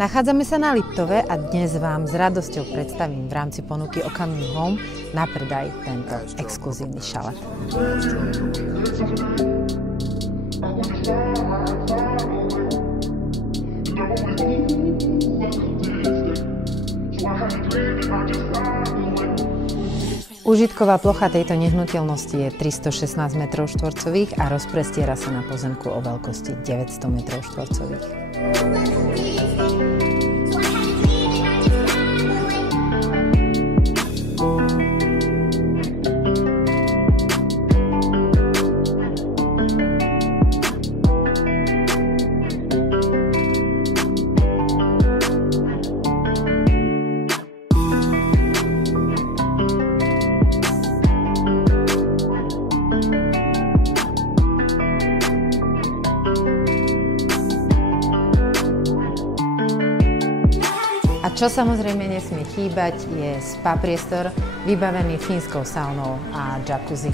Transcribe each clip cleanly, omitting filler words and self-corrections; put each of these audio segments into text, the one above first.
Nachádzame sa na Liptove a dnes vám s radosťou predstavím v rámci ponuky Okamihu Home na predaj tento exkluzívny šalát. Užitková plocha tejto nehnuteľnosti je 316 m2 a rozprestiera sa na pozemku o veľkosti 900 m2. A čo samozrejme nesmie chýbať, je spa priestor vybavený fínskou saunou a jacuzzi.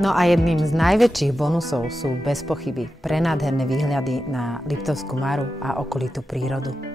No a jedným z najväčších bonusov sú bez pochyby prenádherné výhľady na Liptovskú Maru a okolitú prírodu.